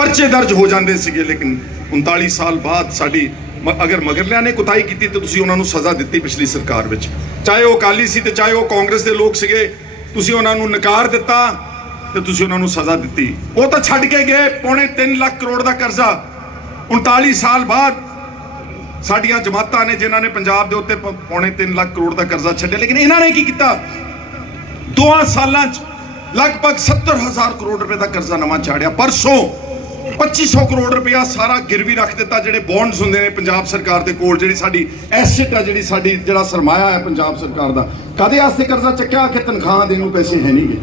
ਪਰਚੇ ਦਰਜ ਹੋ ਜਾਂਦੇ ਸੀਗੇ, ਲੇਕਿਨ 39 ਸਾਲ ਬਾਅਦ ਸਾਡੀ ਮ- ਅਗਰ ਮਗਰਲਿਆਂ ਨੇ ਕੁਤਾਈ ਕੀਤੀ ਤਾਂ ਤੁਸੀਂ ਉਹਨਾਂ ਨੂੰ ਸਜ਼ਾ ਦਿੱਤੀ ਪਿਛਲੀ ਸਰਕਾਰ ਵਿੱਚ। ਚਾਹੇ ਉਹ ਅਕਾਲੀ ਸੀ ਤੇ ਚਾਹੇ ਉਹ ਕਾਂਗਰਸ ਦੇ ਲੋਕ ਸੀਗੇ, ਤੁਸੀਂ ਉਹਨਾਂ ਨੂੰ ਨਕਾਰ ਦਿੱਤਾ ਤੇ ਤੁਸੀਂ ਉਹਨਾਂ ਨੂੰ ਸਜ਼ਾ ਦਿੱਤੀ। ਉਹ ਤਾਂ ਛੱਡ ਕੇ ਗਏ, ਪੌਣੇ 3 ਲੱਖ ਕਰੋੜ ਦਾ ਕਰਜ਼ਾ। 39 ਸਾਲ ਬਾਅਦ ਸਾਡੀਆਂ ਜਮਾਤਾਂ ਨੇ, ਜਿਨ੍ਹਾਂ ਨੇ ਪੰਜਾਬ ਦੇ ਉੱਤੇ ਪੌਣੇ 3 ਲੱਖ ਕਰੋੜ ਦਾ ਕਰਜ਼ਾ ਛੱਡਿਆ, ਲੇਕਿਨ ਇਹਨਾਂ ਨੇ ਕੀ ਕੀਤਾ? ਦੋਆਂ ਸਾਲਾਂ 'ਚ ਲਗਭਗ 70000 ਕਰੋੜ ਰੁਪਏ ਦਾ ਕਰਜ਼ਾ ਨਵਾਂ ਚਾੜਿਆ ਪਰਸੋਂ 2500 ਕਰੋੜ ਰੁਪਇਆ ਸਾਰਾ ਗਿਰਵੀ ਰੱਖ ਦਿੱਤਾ, ਜਿਹੜੇ ਬੌਂਡਸ ਹੁੰਦੇ ਨੇ ਪੰਜਾਬ ਸਰਕਾਰ ਦੇ ਕੋਲ, ਜਿਹੜੀ ਸਾਡੀ ਐਸੈਟ ਆ, ਜਿਹੜੀ ਸਾਡੀ, ਜਿਹੜਾ ਸਰਮਾਇਆ ਹੈ ਪੰਜਾਬ ਸਰਕਾਰ ਦਾ। ਕਦੇ ਵਾਸਤੇ ਕਰਜ਼ਾ ਚੱਕਿਆ? ਕਿ ਤਨਖਾਹ ਦੇਣ ਨੂੰ ਪੈਸੇ ਹੈ ਨਹੀਂਗੇ।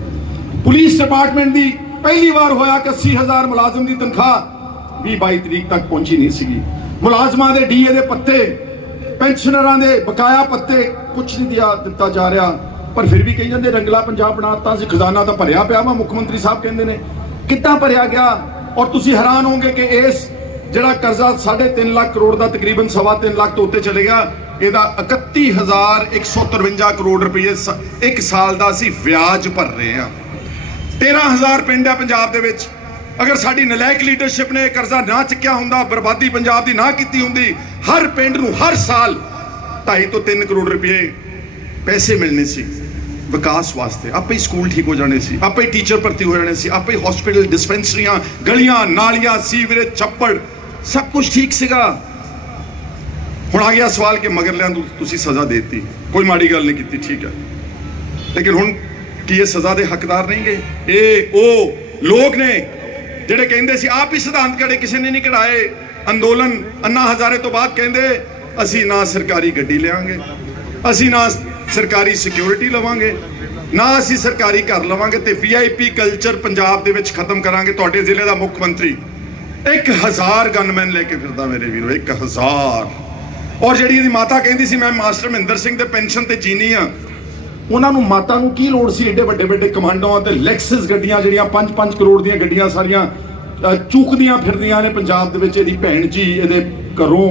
ਪੁਲਿਸ ਡਿਪਾਰਟਮੈਂਟ ਦੀ ਪਹਿਲੀ ਵਾਰ ਹੋਇਆ ਕਿ 80000 ਮੁਲਾਜ਼ਮ ਦੀ ਤਨਖਾਹ 20 22 ਤਰੀਕ ਤੱਕ ਪਹੁੰਚੀ ਨਹੀਂ ਸੀਗੀ। ਮੁਲਾਜ਼ਮਾਂ ਦੇ ਡੀਏ ਦੇ ਪੱਤੇ ਪੈਨਸ਼ਨਰਾਂ ਦੇ ਬਕਾਇਆ ਪੱਤੇ ਕੁਝ ਨਹੀਂ ਦਿਆ ਦਿੱਤਾ ਜਾ ਰਿਹਾ। ਪਰ ਫਿਰ ਵੀ ਕਹੀ ਜਾਂਦੇ, ਰੰਗਲਾ ਪੰਜਾਬ ਬਣਾਤਾ ਸੀ, ਖਜ਼ਾਨਾ ਤਾਂ ਭਰਿਆ ਪਿਆ ਵਾ, ਮੁੱਖ ਮੰਤਰੀ ਸਾਹਿਬ ਕਹਿੰਦੇ ਨੇ। ਕਿੱਦਾਂ ਭਰਿਆ ਗਿਆ? ਔਰ ਤੁਸੀਂ ਹੈਰਾਨ ਹੋਵੋਗੇ ਕਿ ਇਸ ਜਿਹੜਾ ਕਰਜ਼ਾ 3.5 ਲੱਖ ਕਰੋੜ ਦਾ ਤਕਰੀਬਨ 3.5 ਲੱਖ ਤੋਂ ਉੱਤੇ ਚਲੇਗਾ ਇਹਦਾ 31153 ਕਰੋੜ ਰੁਪਏ ਸ- ਇੱਕ ਸਾਲ ਦਾ ਅਸੀਂ ਵਿਆਜ ਭਰ ਰਹੇ ਹਾਂ। 13000 ਪਿੰਡ ਆ ਪੰਜਾਬ ਦੇ ਵਿੱਚ। ਅਗਰ ਸਾਡੀ ਨਲਾਇਕ ਲੀਡਰਸ਼ਿਪ ਨੇ ਇਹ ਕਰਜ਼ਾ ਨਾ ਚੱਕਿਆ ਹੁੰਦਾ, ਬਰਬਾਦੀ ਪੰਜਾਬ ਦੀ ਨਾ ਕੀਤੀ ਹੁੰਦੀ, ਹਰ ਪਿੰਡ ਨੂੰ ਹਰ ਸਾਲ 2.5 ਤੋਂ 3 ਕਰੋੜ ਰੁਪਏ ਪੈਸੇ ਮਿਲਣੇ ਸੀ। ਵਿਕਾਸ ਵਾਸਤੇ। ਆਪੇ ਹੀ ਸਕੂਲ ਠੀਕ ਹੋ ਜਾਣੇ ਸੀ, ਆਪੇ ਹੀ ਟੀਚਰ ਭਰਤੀ ਹੋ ਜਾਣੇ ਸੀ, ਆਪੇ ਹੀ ਹਸਪੀਟਲ ਡਿਸਪੈਂਸਰੀਆਂ ਗਲੀਆਂ, ਨਾਲੀਆਂ ਸੀਵਰੇਜ ਛੱਪੜ, ਸਭ ਕੁਝ ਠੀਕ ਸੀਗਾ। ਹੁਣ ਆ ਗਿਆ ਸਵਾਲ ਕਿ ਮਗਰਲਿਆਂ ਨੂੰ ਤੁਸੀਂ ਸਜ਼ਾ ਦੇ ਦਿੱਤੀ। ਕੋਈ ਮਾੜੀ ਗੱਲ ਨਹੀਂ ਕੀਤੀ, ਠੀਕ ਹੈ। ਲੇਕਿਨ ਹੁਣ ਕੀ ਇਹ ਸਜ਼ਾ ਦੇ ਹੱਕਦਾਰ ਨਹੀਂਗੇ ਇਹ ਉਹ ਲੋਕ ਨੇ ਜਿਹੜੇ ਕਹਿੰਦੇ ਸੀ, ਆਪ ਹੀ ਸਿਧਾਂਤ ਕੜੇ ਕਿਸੇ ਨੇ ਨਹੀਂ ਕਢਾਏ। ਅੰਦੋਲਨ ਅੰਨਾ ਹਜ਼ਾਰੇ ਤੋਂ ਬਾਅਦ ਕਹਿੰਦੇ, ਅਸੀਂ ਨਾ ਸਰਕਾਰੀ ਗੱਡੀ ਲਿਆਂਗੇ, ਅਸੀਂ ਨਾ ਸਰਕਾਰੀ ਸਿਕਿਉਰਿਟੀ ਲਵਾਂਗੇ, ਨਾ ਅਸੀਂ ਸਰਕਾਰੀ ਘਰ ਲਵਾਂਗੇ ਤੇ ਵੀਆਈਪੀ ਕਲਚਰ ਪੰਜਾਬ ਦੇ ਵਿੱਚ ਖਤਮ ਕਰਾਂਗੇ। ਤੁਹਾਡੇ ਜ਼ਿਲ੍ਹੇ ਦਾ ਮੁੱਖ ਮੰਤਰੀ 1000 ਗਨਮੈਨ ਲੈ ਕੇ ਫਿਰਦਾ ਮੇਰੇ ਵੀਰੋ 1000 ਔਰ ਜਿਹੜੀ ਇਹਦੀ ਮਾਤਾ ਕਹਿੰਦੀ ਸੀ, ਮੈਂ ਮਾਸਟਰ ਮਹਿੰਦਰ ਸਿੰਘ ਦੇ ਪੈਨਸ਼ਨ ਤੇ ਜੀਨੀ ਆ, ਉਹਨਾਂ ਨੂੰ ਮਾਤਾ ਨੂੰ ਕੀ ਲੋੜ ਸੀ ਏਡੇ ਵੱਡੇ ਵੱਡੇ ਕਮਾਂਡੋਆਂ ਤੇ ਲੈਕਸਸ ਗੱਡੀਆਂ ਜਿਹੜੀਆਂ 5-5 ਕਰੋੜ ਦੀਆਂ ਗੱਡੀਆਂ ਸਾਰੀਆਂ ਚੂਕਦੀਆਂ ਫਿਰਦੀਆਂ ਨੇ ਪੰਜਾਬ ਦੇ ਵਿੱਚ ਇਹਦੀ ਭੈਣ ਜੀ, ਇਹਦੇ ਘਰੋਂ।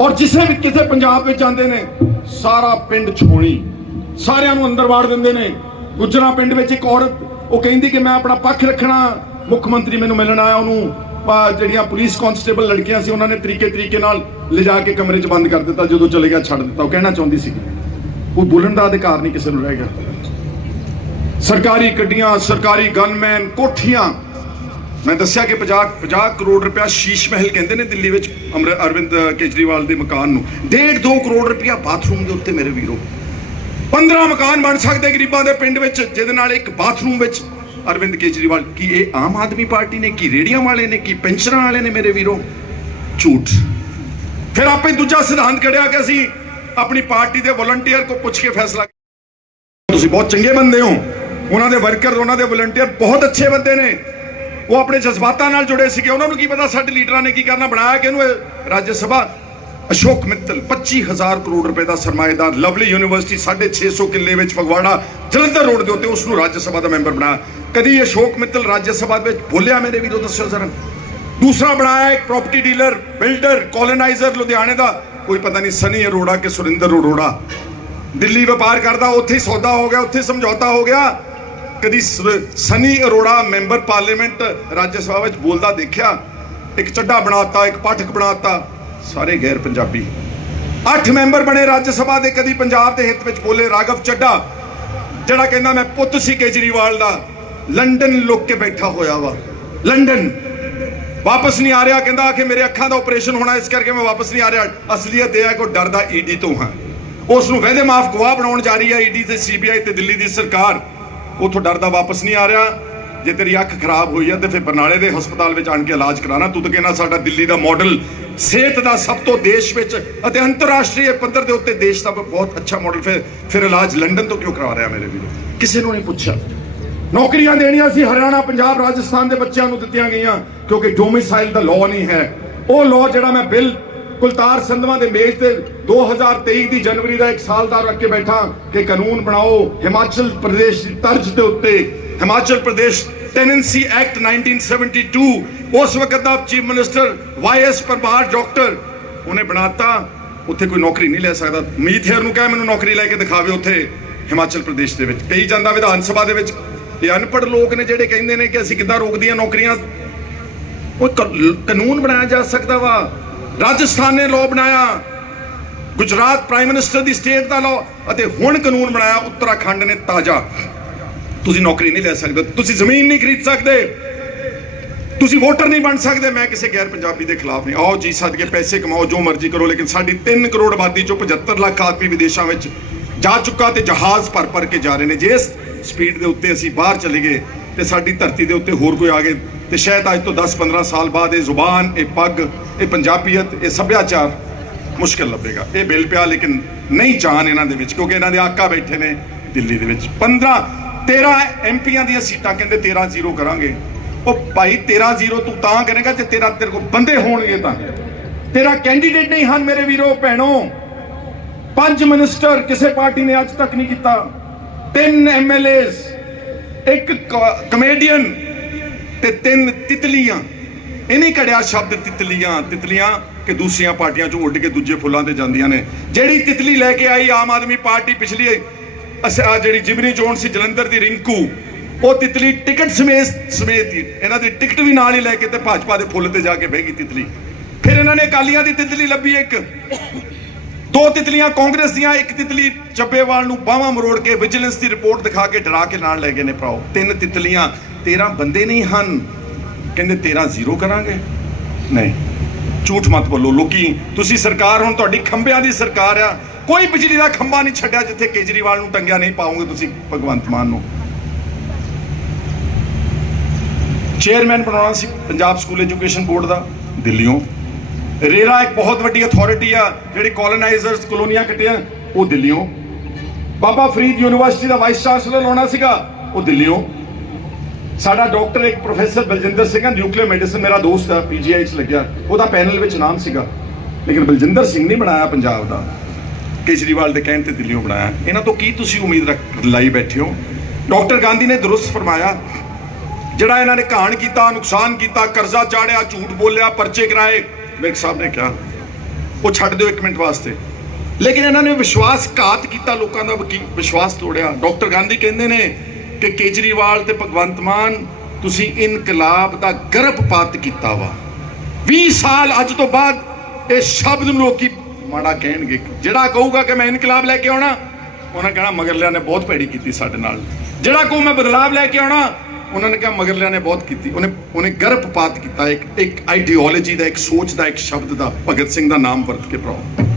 ਔਰ ਜਿਸੇ ਵੀ ਕਿਸੇ ਪੰਜਾਬ ਵਿੱਚ ਜਾਂਦੇ ਨੇ ਸਾਰਾ ਪਿੰਡ ਛੋਣੀ ਸਾਰਿਆਂ ਨੂੰ ਅੰਦਰ ਵਾੜ ਦਿੰਦੇ ਨੇ। ਗੁਜਰਾ ਪਿੰਡ ਵਿੱਚ ਇੱਕ ਔਰਤ, ਉਹ ਕਹਿੰਦੀ ਕਿ ਮੈਂ ਆਪਣਾ ਪੱਖ ਰੱਖਣਾ। ਮੁੱਖ ਮੰਤਰੀ ਮੈਨੂੰ ਮਿਲਣ ਆਇਆ ਉਹਨੂੰ। ਜਿਹੜੀਆਂ ਪੁਲਿਸ ਕਾਂਸਟੇਬਲ ਲੜਕੀਆਂ ਸੀ, ਉਹਨਾਂ ਨੇ ਤਰੀਕੇ ਤਰੀਕੇ ਨਾਲ ਲਿਜਾ ਕੇ ਕਮਰੇ 'ਚ ਬੰਦ ਕਰ ਦਿੱਤਾ, ਜਦੋਂ ਚਲੇ ਗਿਆ ਛੱਡ ਦਿੱਤਾ। ਉਹ ਕਹਿਣਾ ਚਾਹੁੰਦੀ ਸੀ। ਉਹ ਬੋਲਣ ਦਾ ਅਧਿਕਾਰ ਨਹੀਂ ਕਿਸੇ ਨੂੰ ਰਹਿ ਗਿਆ। ਸਰਕਾਰੀ ਗੱਡੀਆਂ, ਸਰਕਾਰੀ ਗਨਮੈਨ ਕੋਠੀਆਂ। ਮੈਂ ਦੱਸਿਆ ਕਿ 50 50 ਕਰੋੜ ਰੁਪਇਆ ਸ਼ੀਸ਼ ਮਹਿਲ ਕਹਿੰਦੇ ਨੇ ਦਿੱਲੀ ਵਿੱਚ ਅਮਰ ਅਰਵਿੰਦ ਕੇਜਰੀਵਾਲ ਦੇ ਮਕਾਨ ਨੂੰ। 1.5 2 ਕਰੋੜ ਰੁਪਇਆ ਬਾਥਰੂਮ ਦੇ ਉੱਤੇ ਮੇਰੇ ਵੀਰੋ। 15 ਮਕਾਨ ਬਣ ਸਕਦੇ ਗਰੀਬਾਂ ਦੇ ਪਿੰਡ ਵਿੱਚ, ਜਿਹਦੇ ਨਾਲ ਇੱਕ ਬਾਥਰੂਮ ਵਿੱਚ ਅਰਵਿੰਦ ਕੇਜਰੀਵਾਲ। ਕੀ ਇਹ ਆਮ ਆਦਮੀ ਪਾਰਟੀ ਨੇ, ਕੀ ਰੇੜੀਆਂ ਵਾਲੇ ਨੇ, ਕੀ ਪੈਨਸ਼ਨਾਂ ਵਾਲੇ ਨੇ ਮੇਰੇ ਵੀਰੋ? ਝੂਠ। ਫਿਰ ਆਪੇ ਦੂਜਾ ਸਿਧਾਂਤ ਕੱਢਿਆ ਕਿ ਅਸੀਂ ਆਪਣੀ ਪਾਰਟੀ ਦੇ ਵਲੰਟੀਅਰ ਕੋ ਪੁੱਛ ਕੇ ਫੈਸਲਾ ਤੁਸੀਂ ਬਹੁਤ ਚੰਗੇ ਬੰਦੇ ਹੋ। ਉਹਨਾਂ ਦੇ ਵਰਕਰ, ਉਹਨਾਂ ਦੇ ਵਲੰਟੀਅਰ ਬਹੁਤ ਅੱਛੇ ਬੰਦੇ ਨੇ। ਉਹ ਆਪਣੇ ਜਜ਼ਬਾਤਾਂ ਨਾਲ ਜੁੜੇ ਸੀਗੇ। ਉਹਨਾਂ ਨੂੰ ਕੀ ਪਤਾ ਸਾਡੇ ਲੀਡਰਾਂ ਨੇ ਕੀ ਕਰਨਾ। ਬਣਾਇਆ ਕਿ ਇਹਨੂੰ ਰਾਜ ਸਭਾ? ਅਸ਼ੋਕ ਮਿੱਤਲ 25000 ਕਰੋੜ ਰੁਪਏ ਦਾ ਸਰਮਾਏਦਾਰ ਲਵਲੀ ਯੂਨੀਵਰਸਿਟੀ 650 ਕਿੱਲੇ ਵਿੱਚ ਫਗਵਾੜਾ, ਜਲੰਧਰ ਰੋਡ ਦੇ ਉੱਤੇ ਉਸ ਨੂੰ ਰਾਜ ਸਭਾ ਦਾ ਮੈਂਬਰ ਬਣਾਇਆ। ਕਦੀ ਅਸ਼ੋਕ ਮਿੱਤਲ ਰਾਜ ਸਭਾ ਦੇ ਵਿੱਚ ਬੋਲਿਆ ਮੇਰੇ ਵੀਰੋ, ਦੱਸਿਓ ਜ਼ਰਾ। ਦੂਸਰਾ ਬਣਾਇਆ ਇੱਕ ਪ੍ਰਾਪਰਟੀ ਡੀਲਰ ਬਿਲਡਰ ਕੋਲੋਨਾਈਜ਼ਰ ਲੁਧਿਆਣੇ ਦਾ। ਕੋਈ ਪਤਾ ਨਹੀਂ, ਸਨੀ ਅਰੋੜਾ ਕਿ ਸੁਰਿੰਦਰ ਅਰੋੜਾ। ਦਿੱਲੀ ਵਪਾਰ ਕਰਦਾ, ਉੱਥੇ ਹੀ ਸੌਦਾ ਹੋ ਗਿਆ, ਉੱਥੇ ਸਮਝੌਤਾ ਹੋ ਗਿਆ। ਕਦੀ ਸ- ਸਨੀ ਅਰੋੜਾ ਮੈਂਬਰ ਪਾਰਲੀਮੈਂਟ ਰਾਜ ਸਭਾ ਵਿੱਚ ਬੋਲਦਾ ਦੇਖਿਆ, ਇੱਕ ਚੱਡਾ ਬਣਾਤਾ, ਇੱਕ ਪਾਠਕ ਬਣਾਤਾ, ਸਾਰੇ ਗੈਰ ਪੰਜਾਬੀ। ਅੱਠ ਮੈਂਬਰ ਬਣੇ ਰਾਜ ਸਭਾ ਦੇ, ਕਦੀ ਪੰਜਾਬ ਦੇ ਹਿੱਤ ਵਿੱਚ ਬੋਲੇ ਰਾਘਵ ਚੱਡਾ, ਜਿਹੜਾ ਕਹਿੰਦਾ ਮੈਂ ਪੁੱਤ ਸੀ ਕੇਜਰੀਵਾਲ ਦਾ, ਲੰਡਨ ਲੁੱਕ ਕੇ ਬੈਠਾ ਹੋਇਆ ਵਾ। ਲੰਡਨ! ਵਾਪਸ ਨਹੀਂ ਆ ਰਿਹਾ, ਕਹਿੰਦਾ ਕਿ ਮੇਰੇ ਅੱਖਾਂ ਦਾ ਆਪਰੇਸ਼ਨ ਹੋਣਾ, ਇਸ ਕਰਕੇ ਮੈਂ ਵਾਪਸ ਨਹੀਂ ਆ ਰਿਹਾ। ਅਸਲੀਅਤ ਇਹ ਹੈ ਕਿ ਉਹ ਡਰਦਾ ਈਡੀ ਤੋਂ ਹਾਂ। ਉਸ ਨੂੰ ਵਹਿਦੇ ਮਾਫ ਗਵਾਹ ਬਣਾਉਣ ਜਾ ਰਹੀ ਹੈ ਈਡੀ ਤੇ ਸੀਬੀਆਈ ਤੇ ਦਿੱਲੀ ਦੀ ਸਰਕਾਰ। ਉਥੋਂ ਡਰਦਾ ਵਾਪਸ ਨਹੀਂ ਆ ਰਿਹਾ। ਜੇ ਤੇਰੀ ਅੱਖ ਖਰਾਬ ਹੋਈ ਹੈ ਤੇ ਫਿਰ ਬਰਨਾਲੇ ਦੇ ਹਸਪਤਾਲ ਵਿੱਚ ਆਣ ਕੇ ਇਲਾਜ ਕਰਾਣਾ ਤੂੰ ਤਾਂ ਕਹਿੰਦਾ ਸਾਡਾ ਦਿੱਲੀ ਦਾ ਮਾਡਲ ਸਿਹਤ ਦਾ ਸਭ ਤੋਂ ਦੇਸ਼ ਵਿੱਚ ਅਤੇ ਅੰਤਰਰਾਸ਼ਟਰੀ ਪੱਧਰ ਦੇ ਉੱਤੇ ਦੇਸ਼ ਦਾ ਬਹੁਤ ਅੱਛਾ ਮਾਡਲ ਫਿਰ ਫਿਰ ਇਲਾਜ ਲੰਡਨ ਤੋਂ ਕਿਉਂ ਕਰਵਾ ਰਿਹਾ ਮੇਰੇ ਵੀਰੋ? ਕਿਸੇ ਨੂੰ ਨਹੀਂ ਪੁੱਛਿਆ। ਨੌਕਰੀਆਂ ਦੇਣੀਆਂ ਸੀ, ਹਰਿਆਣਾ, ਪੰਜਾਬ, ਰਾਜਸਥਾਨ ਦੇ ਬੱਚਿਆਂ ਨੂੰ ਦਿੱਤੀਆਂ ਗਈਆਂ। ਕਿਉਂਕਿ ਡੋਮਿਸਾਈਲ ਦਾ ਲਾਅ ਨਹੀਂ ਹੈ। ਉਹ ਲਾਅ ਜਿਹੜਾ ਮੈਂ ਬਿੱਲ ਕੁਲਤਾਰ ਸੰਧਵਾ ਦੇ ਮੇਜ਼ ਤੇ 2023 ਦੀ ਜਨਵਰੀ ਦਾ ਇੱਕ ਸਾਲ ਦਾ ਰੱਖ ਕੇ ਬੈਠਾ ਕਿ ਕਾਨੂੰਨ ਬਣਾਓ, ਹਿਮਾਚਲ ਪ੍ਰਦੇਸ਼ ਦੀ ਤਰਜ਼ ਦੇ ਉੱਤੇ। ਹਿਮਾਚਲ ਪ੍ਰਦੇਸ਼ ਟੈਨੈਂਸੀ ਐਕਟ 1972 ਉਸ ਵਕਤ ਦਾ chief minister YS Parmar doctor, ਉਹਨੇ ਬਣਾਤਾ। ਉੱਥੇ ਕੋਈ ਨੌਕਰੀ ਨਹੀਂ ਲੈ ਸਕਦਾ। ਮੀਥੇਰ ਨੂੰ ਕਹੇ ਮੈਨੂੰ ਨੌਕਰੀ ਲੈ ਕੇ ਦਿਖਾਵੇ ਉੱਥੇ, ਹਿਮਾਚਲ ਪ੍ਰਦੇਸ਼ ਦੇ ਵਿੱਚ। ਕਹੀ ਜਾਂਦਾ ਵਿਧਾਨ ਸਭਾ ਦੇ ਵਿੱਚ, ਇਹ ਅਨਪੜ੍ਹ ਲੋਕ ਨੇ ਜਿਹੜੇ ਕਹਿੰਦੇ ਨੇ ਕਿ ਅਸੀਂ ਕਿੱਦਾਂ ਰੋਕਦੀਆਂ ਨੌਕਰੀਆਂ? ਉਹ ਕਾਨੂੰਨ ਬਣਾਇਆ ਜਾ ਸਕਦਾ ਵਾ। ਰਾਜਸਥਾਨ ਨੇ ਲਾਅ ਬਣਾਇਆ, ਗੁਜਰਾਤ ਪ੍ਰਾਈਮ ਮਿਨਿਸਟਰ ਦੀ ਸਟੇਟ ਦਾ ਲਾਅ ਅਤੇ ਹੁਣ ਕਾਨੂੰਨ ਬਣਾਇਆ, ਉੱਤਰਾਖੰਡ ਨੇ ਤਾਜ਼ਾ। ਤੁਸੀਂ ਨੌਕਰੀ ਨਹੀਂ ਲੈ ਸਕਦੇ, ਤੁਸੀਂ ਜ਼ਮੀਨ ਨਹੀਂ ਖਰੀਦ ਸਕਦੇ। ਤੁਸੀਂ ਵੋਟਰ ਨਹੀਂ ਬਣ ਸਕਦੇ, ਮੈਂ ਕਿਸੇ ਗੈਰ ਪੰਜਾਬੀ ਦੇ ਖਿਲਾਫ ਨਹੀਂ। ਆਓ ਜੀ ਸਦਕੇ ਪੈਸੇ ਕਮਾਓ, ਜੋ ਮਰਜ਼ੀ ਕਰੋ, ਲੇਕਿਨ ਸਾਡੀ 3 ਕਰੋੜ ਆਬਾਦੀ ਚੋਂ 75 ਲੱਖ ਆਦਮੀ ਵਿਦੇਸ਼ਾਂ ਵਿੱਚ ਜਾ ਚੁੱਕਾ ਤੇ ਜਹਾਜ਼ ਭਰ ਭਰ ਕੇ ਜਾ ਰਹੇ ਨੇ। ਜੇ ਇਸ ਸਪੀਡ ਦੇ ਉੱਤੇ ਅਸੀਂ ਬਾਹਰ ਚਲੇ ਗਏ, ਤੇ ਸਾਡੀ ਧਰਤੀ ਦੇ ਉੱਤੇ ਹੋਰ ਕੋਈ ਆ ਗਏ ਤੇ ਸ਼ਾਇਦ ਅੱਜ ਤੋਂ 10-15 ਸਾਲ ਬਾਅਦ ਇਹ ਜ਼ੁਬਾਨ, ਇਹ ਪੱਗ, ਇਹ ਪੰਜਾਬੀਅਤ, ਇਹ ਸੱਭਿਆਚਾਰ ਮੁਸ਼ਕਲ ਲੱਭੇਗਾ। ਇਹ ਬਿੱਲ ਪਿਆ, ਲੇਕਿਨ ਨਹੀਂ ਜਾਣ ਇਹਨਾਂ ਦੇ ਵਿੱਚ, ਕਿਉਂਕਿ ਇਹਨਾਂ ਦੇ ਆਕਾ ਬੈਠੇ ਨੇ ਦਿੱਲੀ ਦੇ ਵਿੱਚ। 15 13 ਐਮਪੀਆਂ ਦੀਆਂ ਸੀਟਾਂ ਕਹਿੰਦੇ 13 ਜ਼ੀਰੋ ਕਰਾਂਗੇ। ਉਹ ਭਾਈ 13 ਜ਼ੀਰੋ ਤੂੰ ਤਾਂ ਕਰੇਗਾ ਜੇ ਤੇਰਾ ਤੇਰੇ ਕੋਲ ਬੰਦੇ ਹੋਣਗੇ ਤਾਂ। ਤੇਰਾ ਕੈਂਡੀਡੇਟ ਨਹੀਂ ਹਨ ਮੇਰੇ ਵੀਰੋ, ਭੈਣੋ। ਪੰਜ ਮਿਨਿਸਟਰ ਕਿਸੇ ਪਾਰਟੀ ਨੇ ਅੱਜ ਤੱਕ ਨਹੀਂ ਕੀਤਾ। ਤਿੰਨ ਐਮਐਲਏਸ ਇੱਕ ਕਮੇਡੀਅਨ ਤੇ ਤਿੰਨ ਤਿਤਲੀਆਂ। ਇਹਨੇ ਘੜਿਆ ਸ਼ਬਦ ਤਿਤਲੀਆਂ ਤਿਤਲੀਆਂ ਕਿ ਦੂਸਰੀਆਂ ਪਾਰਟੀਆਂ ਚੋਂ ਉੱਡ ਕੇ ਦੂਜੇ ਫੁੱਲਾਂ ਤੇ ਜਾਂਦੀਆਂ ਨੇ। ਜਿਹੜੀ ਤਿਤਲੀ ਲੈ ਕੇ ਆਈ ਆਮ ਆਦਮੀ ਪਾਰਟੀ ਪਿਛਲੀ, ਅਸ- ਜਿਹੜੀ ਜਿਮਨੀ ਚੋਣ ਸੀ ਜਲੰਧਰ ਦੀ ਰਿੰਕੂ, ਉਹ ਤਿਤਲੀ ਟਿਕਟ ਸਮੇਤ ਸਮੇਤ ਹੀ, ਇਹਨਾਂ ਦੀ ਟਿਕਟ ਵੀ ਨਾਲ ਹੀ ਲੈ ਕੇ ਤੇ ਭਾਜਪਾ ਦੇ ਫੁੱਲ ਤੇ ਜਾ ਕੇ ਬਹਿ ਗਈ ਤਿਤਲੀ। ਫਿਰ ਇਹਨਾਂ ਨੇ ਅਕਾਲੀਆਂ ਦੀ ਤਿਤਲੀ ਲੱਭੀ ਇੱਕ। ਦੋ ਤਿਤਲੀਆਂ ਕਾਂਗਰਸ ਦੀਆਂ, ਇੱਕ ਤਿਤਲੀ ਚੱਬੇਵਾਲ ਨੂੰ ਬਾਹਾਂ ਮਰੋੜ ਕੇ ਵਿਜੀਲੈਂਸ ਦੀ ਰਿਪੋਰਟ ਦਿਖਾ ਕੇ ਡਰਾ ਕੇ ਨਾਲ ਲੈ ਗਏ ਨੇ ਭਰਾਓ। ਤਿੰਨ ਤਿਤਲੀਆਂ 13 ਬੰਦੇ ਨਹੀਂ ਹਨ। ਕਹਿੰਦੇ 13 ਜ਼ੀਰੋ ਕਰਾਂਗੇ। ਨਹੀਂ, ਝੂਠ ਮਤ ਬੋਲੋ। ਲੋਕੀ, ਤੁਸੀਂ ਸਰਕਾਰ, ਹੁਣ ਤੁਹਾਡੀ ਖੰਭਿਆਂ ਦੀ ਸਰਕਾਰ ਆ। ਕੋਈ ਬਿਜਲੀ ਦਾ ਖੰਭਾ ਨਹੀਂ ਛੱਡਿਆ ਜਿੱਥੇ ਕੇਜਰੀਵਾਲ ਨੂੰ ਟੰਗਿਆ ਨਹੀਂ ਪਾਉਂਗੇ ਤੁਸੀਂ, ਭਗਵੰਤ ਮਾਨ ਨੂੰ। ਚੇਅਰਮੈਨ ਬਣਾਉਣਾ ਸੀ ਪੰਜਾਬ ਸਕੂਲ ਐਜੂਕੇਸ਼ਨ ਬੋਰਡ ਦਾ ਦਿੱਲੀੋਂ ਰੇਰਾ ਇੱਕ ਬਹੁਤ ਵੱਡੀ ਅਥਾਰਟੀ ਆ, ਜਿਹੜੀ ਕੋਲੋਨਾਈਜ਼ਰਸ ਕਲੋਨੀਆਂ ਕੱਟੀਆਂ ਉਹ ਦਿੱਲੀੋਂ ਬਾਬਾ ਫਰੀਦ ਯੂਨੀਵਰਸਿਟੀ ਦਾ ਵਾਈਸ ਚਾਂਸਲਰ ਲਾਉਣਾ ਸੀਗਾ, ਉਹ ਦਿੱਲੀੋਂ ਸਾਡਾ ਡਾਕਟਰ ਇੱਕ professor Baljinder Singh nuclear medicine ਮੇਰਾ ਦੋਸਤ ਆ ਪੀਜੀਆਈ ਚ ਲੱਗਿਆ। ਉਹਦਾ ਪੈਨਲ ਵਿੱਚ ਨਾਮ ਸੀਗਾ। ਲੇਕਿਨ ਬਲਜਿੰਦਰ ਸਿੰਘ ਨਹੀਂ ਬਣਾਇਆ ਪੰਜਾਬ ਦਾ। ਕੇਜਰੀਵਾਲ ਦੇ ਕਹਿਣ ਤੇ ਦਿੱਲੀੋਂ ਬਣਾਇਆ। ਇਹਨਾਂ ਤੋਂ ਕੀ ਤੁਸੀਂ ਉਮੀਦ ਰੱਖ, ਲਾਈ ਬੈਠੇ ਹੋ? ਡਾਕਟਰ ਗਾਂਧੀ ਨੇ ਦਰੁਸਤ ਫਰਮਾਇਆ, ਜਿਹੜਾ ਇਹਨਾਂ ਨੇ ਕਹਾਣ ਕੀਤਾ, ਨੁਕਸਾਨ ਕੀਤਾ, ਕਰਜ਼ਾ ਚਾੜਿਆ, ਝੂਠ ਬੋਲਿਆ, ਪਰਚੇ ਕਰਾਏ ਮੇਰੇ ਸਾਹਿਬ ਨੇ ਕਿਹਾ, ਉਹ ਛੱਡ ਦਿਓ ਇੱਕ ਮਿੰਟ ਵਾਸਤੇ। ਲੇਕਿਨ ਇਹਨਾਂ ਨੇ ਵਿਸ਼ਵਾਸਘਾਤ ਕੀਤਾ ਲੋਕਾਂ ਦਾ ਵਕੀ- ਵਿਸ਼ਵਾਸ ਤੋੜਿਆ। ਡਾਕਟਰ ਗਾਂਧੀ ਕਹਿੰਦੇ ਨੇ ਕਿ ਕੇਜਰੀਵਾਲ ਤੇ ਭਗਵੰਤ ਮਾਨ, ਤੁਸੀਂ ਇਨਕਲਾਬ ਦਾ ਗਰਭਪਾਤ ਕੀਤਾ ਵਾ। 20 ਸਾਲ ਅੱਜ ਤੋਂ ਬਾਅਦ ਇਹ ਸ਼ਬਦ ਨੂੰ ਲੋਕੀ ਮਾੜਾ ਕਹਿਣਗੇ। ਜਿਹੜਾ ਕਹੂਗਾ ਕਿ ਮੈਂ ਇਨਕਲਾਬ ਲੈ ਕੇ ਆਉਣਾ, ਉਹਨਾਂ ਕਹਿਣਾ ਮਗਰਲਿਆਂ ਨੇ ਬਹੁਤ ਭੈੜੀ ਕੀਤੀ ਸਾਡੇ ਨਾਲ। ਜਿਹੜਾ ਕਹੂ ਮੈਂ ਬਦਲਾਵ ਲੈ ਕੇ ਆਉਣਾ ਉਹਨਾਂ ਨੇ ਕਿਹਾ ਮਗਰਲਿਆਂ ਨੇ ਬਹੁਤ ਕੀਤੀ। ਉਹਨੇ ਉਹਨੇ ਗਰਭਪਾਤ ਕੀਤਾ ਇੱਕ ਇੱਕ ਆਈਡੀਓਲੋਜੀ ਦਾ, ਇੱਕ ਸੋਚ ਦਾ, ਇੱਕ ਸ਼ਬਦ ਦਾ, ਭਗਤ ਸਿੰਘ ਦਾ ਨਾਮ ਵਰਤ ਕੇ ਭਰਾਓ